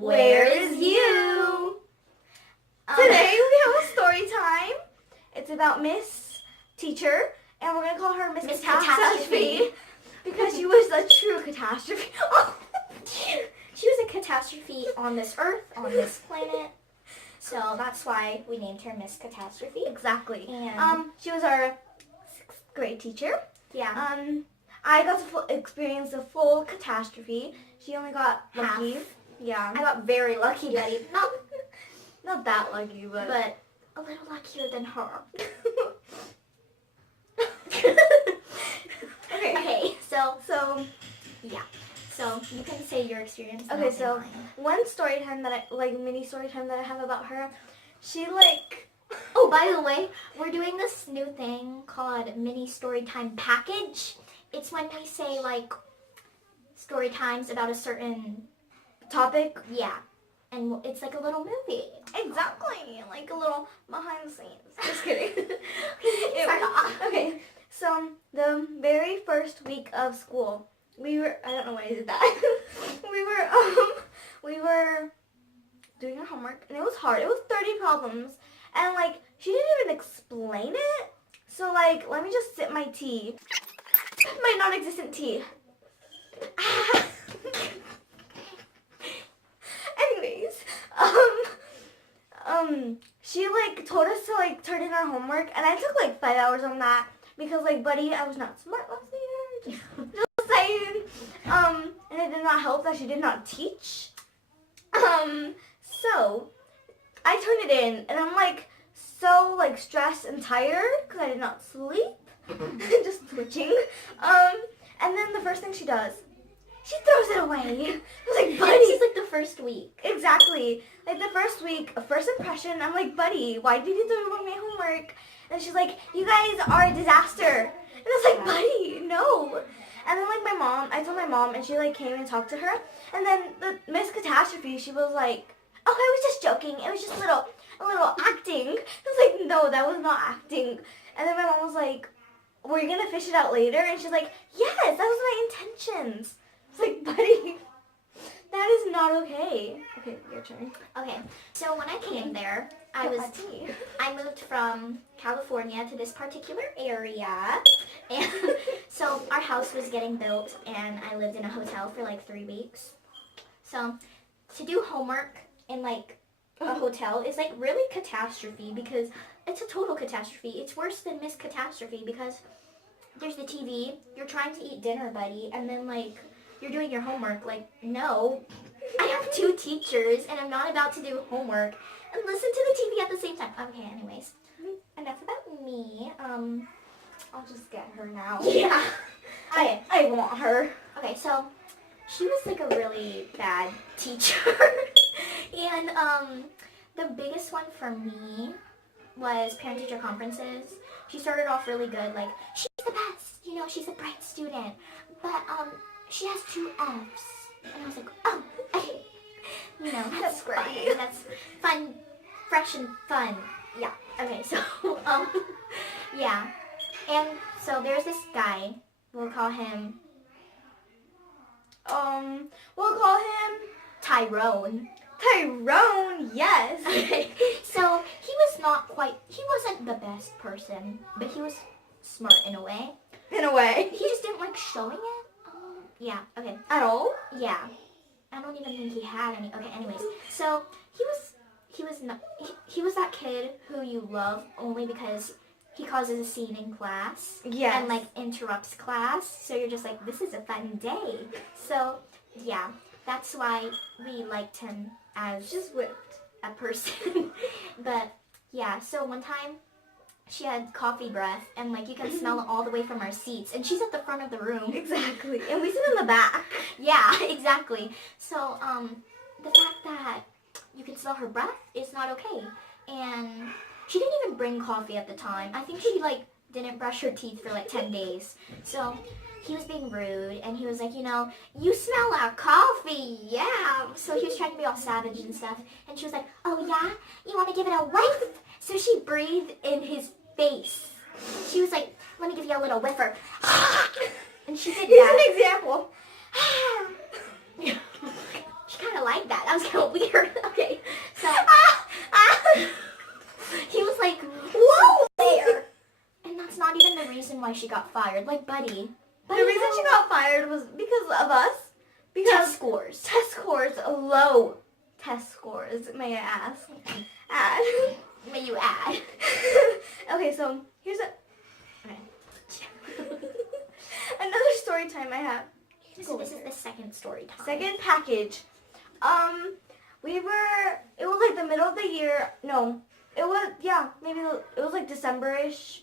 Where is you? Today we have a story time. It's about Miss Teacher, and we're going to call her Miss Catastrophe because she was a true catastrophe. She was a catastrophe on this earth, on this planet. So that's why we named her Miss Catastrophe. Exactly. And she was our 6th grade teacher. Yeah. I got to experience the full catastrophe. She only got lucky. Half. Yeah. I got very lucky, Betty. Not that lucky, but a little luckier than her. Okay. So yeah. So you can say your experience. Okay, so one story time mini story time that I have about her, she Oh, by the way, we're doing this new thing called mini story time package. It's when we say story times about a certain topic. Yeah. And it's like a little movie. Exactly. Like a little behind the scenes. Just kidding. Okay. So the very first week of school, I don't know why I did that. we were doing our homework, and it was hard. It was 30 problems, and she didn't even explain it. So let me just sip my tea. My non-existent tea. Anyways, she told us to turn in our homework, and I took 5 hours on that because buddy, I was not smart last year. Just saying. And it did not help that she did not teach. So I turned it in, and I'm so stressed and tired because I did not sleep. Just twitching. And then the first thing she does, she throws it away. I was buddy. This is the first week. Exactly. The first week, first impression, I'm buddy, why did you throw away my homework? And she's you guys are a disaster. And I was buddy, no. And then I told my mom, and she came and talked to her. And then the Miss Catastrophe, she was oh, I was just joking. It was just a little acting. I was no, that was not acting. And then my mom was were you gonna fish it out later? And she's yes, that was my intentions. I was buddy, that is not okay. Okay, your turn. Okay, so when I came there, I moved from California to this particular area, and so our house was getting built, and I lived in a hotel for 3 weeks. So to do homework in a hotel is really catastrophe, because it's a total catastrophe. It's worse than Miss Catastrophe because there's the TV, you're trying to eat dinner, buddy, and then you're doing your homework. No, I have 2 teachers, and I'm not about to do homework and listen to the TV at the same time. Okay, anyways, enough about me. I'll just get her now. Yeah. I want her. Okay, so she was a really bad teacher. And the biggest one for me was parent-teacher conferences. She started off really good, she's the best, she's a bright student, but she has 2 Fs. And I was oh, okay. That's great. That's fun, fresh and fun. Yeah. Okay, so, yeah. And so there's this guy, we'll call him Tyrone. Tyrone, yes. So he wasn't the best person, but he was smart in a way. In a way. He just didn't like showing it. Yeah, okay. At all? Yeah. I don't even think he had any. Okay, anyways. So he was that kid who you love only because he causes a scene in class. Yes. And interrupts class. So you're just this is a fun day. So yeah, that's why we liked him as just whipped a person. But yeah, so one time she had coffee breath, and you can smell it all the way from our seats, and she's at the front of the room. Exactly. And we sit in the back. Yeah, exactly. So the fact that you can smell her breath is not okay. And she didn't even bring coffee at the time. I think she didn't brush her teeth for 10 days. So he was being rude, and he was you smell our coffee, yeah. So he was trying to be all savage and stuff, and she was oh yeah, you want to give it a whiff? So she breathed in his face. She was let me give you a little whiffer. And she did that. Here's an example. She kind of like that. That was kind of weird. Okay, so he was like, whoa there. And that's not even the reason why she got fired. Like, buddy. The reason she got fired was because of us. Because Test scores, low test scores, may I ask. may you add. Okay, so here's another story time I have. So this is the second story time. Second package. It was like the middle of the year. No, maybe it was like December-ish.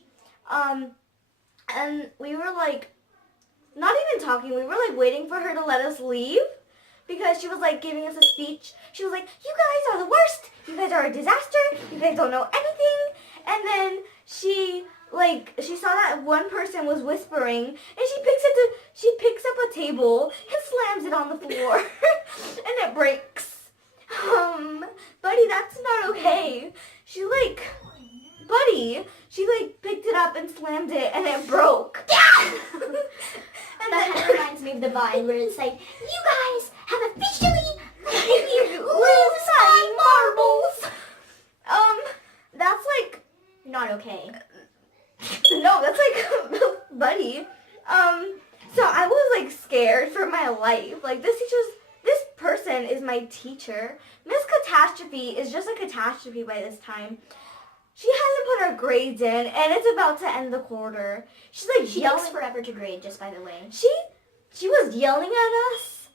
And we were like, not even talking. We were like waiting for her to let us leave because she was like giving us a speech. She was like, "You guys are the worst. You guys are a disaster. You guys don't know anything." And then she saw that one person was whispering, and she picks up a table and slams it on the floor, and it breaks. Buddy, that's not okay. She picked it up and slammed it, and it broke. And that kind of reminds me of the Vine where it's like, you guys have officially lose my marbles. That's like not okay. No, that's like buddy. So I was like scared for my life. Like this person is my teacher. Miss Catastrophe is just a catastrophe by this time. She hasn't put her grades in, and it's about to end the quarter. She's like she yelling. takes forever to grade, just by the way. She was yelling at us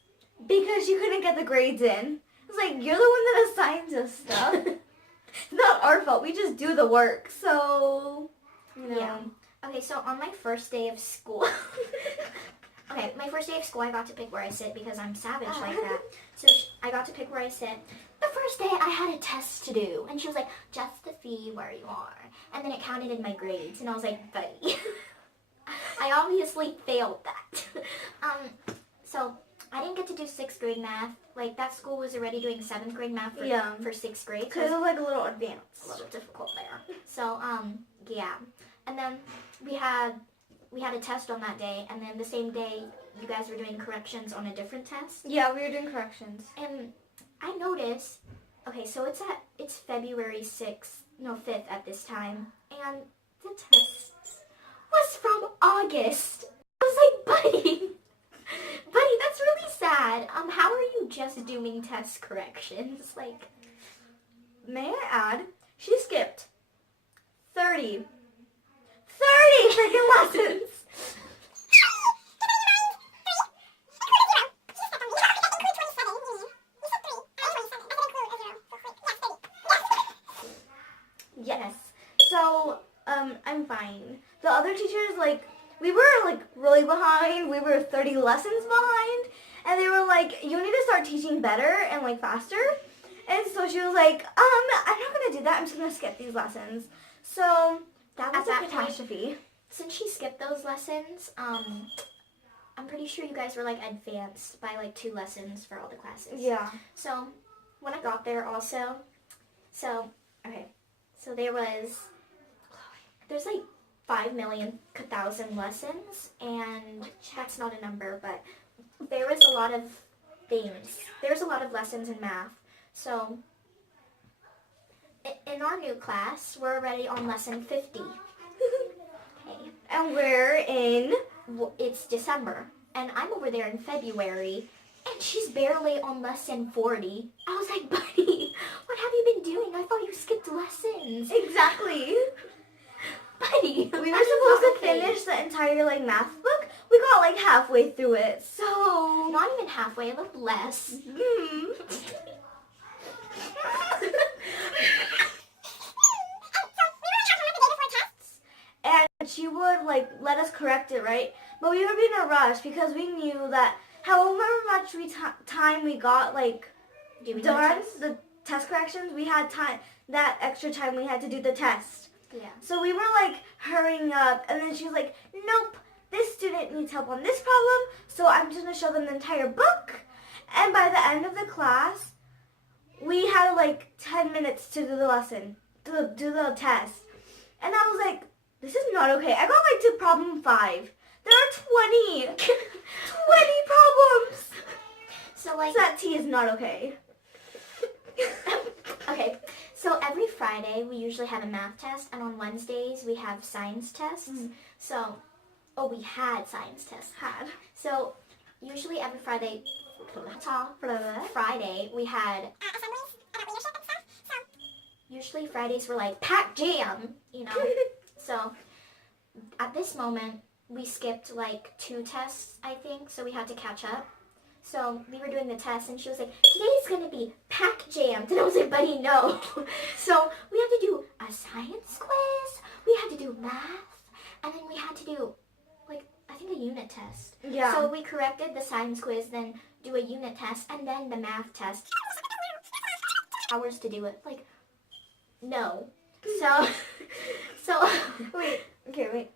because she couldn't get the grades in. I was like, you're the one that assigns us stuff. It's not our fault. We just do the work. So, Yeah. Okay, so on my first day of school, I got to pick where I sit because I'm savage like that. So I got to pick where I sit. The first day I had a test to do, and she was like, just to see where you are. And then it counted in my grades, and I was like, buddy, I obviously failed that. So I didn't get to do 6th grade math. Like, that school was already doing 7th grade math for 6th grade. Because it was like a little advanced. A little difficult there. So, yeah. And then we had a test on that day, and then the same day you guys were doing corrections on a different test. Yeah, we were doing corrections. And I noticed, okay, so it's February 5th at this time, and the test was from August. I was like, buddy, that's really sad. How are you just doing test corrections? Like, may I add, she skipped 30 freaking lessons. Yes. So, I'm fine. The other teachers, we were, really behind. We were 30 lessons behind. And they were like, you need to start teaching better and, faster. And so she was like, I'm not going to do that. I'm just going to skip these lessons. So, that was a catastrophe. Point, since she skipped those lessons, I'm pretty sure you guys were, advanced by, 2 lessons for all the classes. Yeah. So, when I got there also, so there's 5,000,000 lessons, and that's not a number, but there was a lot of things. There's a lot of lessons in math. So, in our new class, we're already on lesson 50. Okay. And we're in, it's December, and I'm over there in February, and she's barely on lesson 40. I was like, buddy, what have you been doing? I thought you skipped lessons. Exactly. Buddy, we were supposed to finish the entire, math book. We got, halfway through it, so... Not even halfway, a little less. And she would, let us correct it, right? But we would be in a rush because we knew that however much time we got, done the test corrections, we had time, that extra time we had to do the test. Yeah. So we were, hurrying up, and then she was like, nope, this student needs help on this problem, so I'm just going to show them the entire book. And by the end of the class, we had, 10 minutes to do the lesson, to do the test. And I was like, this is not okay. I got, to problem 5. There are 20 problems. So like, So that tea is not okay. okay, so every Friday we usually have a math test, and on Wednesdays we have science tests. So, we had science tests. So usually every Friday we had usually Fridays were like pack jam, you know. So at this moment we skipped like 2 tests, I think, so we had to catch up. So we were doing the test and she was like, today's gonna be pack jammed. And I was like, buddy, no. So we had to do a science quiz, we had to do math, and then we had to do like, I think a unit test. Yeah. So we corrected the science quiz, then do a unit test, and then the math test. Hours to do it. Like, no. So wait,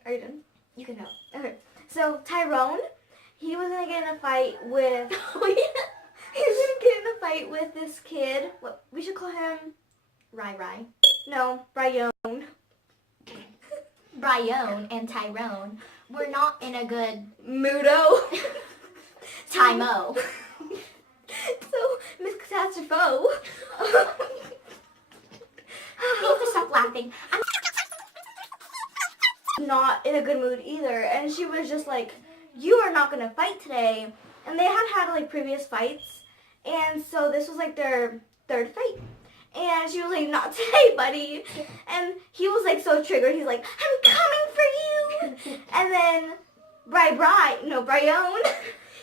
are you done? you can know. Okay, so Tyrone, he was gonna get in a fight with, he was gonna get in a fight with this kid, what, we should call him, Rai. no, Brian. Brian and Tyrone were not in a good Mudo. time-o. So, Miss Catastrophe. You have to stop laughing. I'm not in a good mood either, and she was just like, you are not gonna fight today. And they had like previous fights, and so this was like their 3rd fight, and she was like, not today, buddy. And he was like so triggered, he's like, I'm coming for you. And then Brian,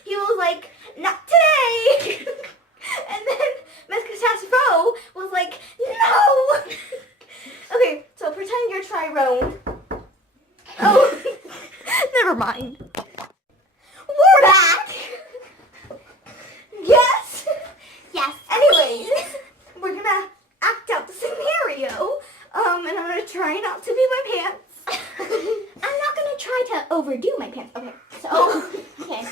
he was like, not today. And then Miss Catastrophe was like, no. Okay, so pretend you're Tyrone. Oh, never mind. We're back. Yes. yes. Anyways, we're gonna act out the scenario. And I'm gonna try not to be my pants. I'm not gonna try to overdo my pants. Okay. So okay.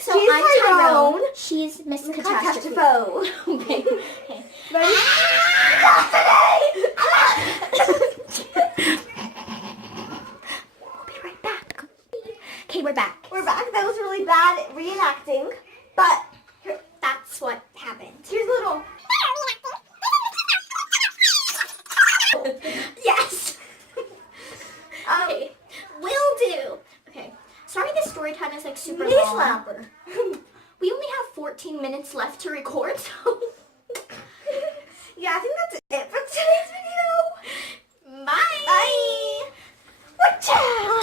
So She's I'm Tyrone. Tyrone. She's Miss Catastrophe. Catastrophe. Okay. Ready? Not today. We'll be right back. Okay, we're back. We're back. That was really bad reenacting, but That's what happened. here's a little. Yes. Okay. Will do. Okay. Sorry, this story time is like super Knee long. slapper. We only have 14 minutes left to record, so Yeah, I think that's it for today's video. bye. Bye. Watch out.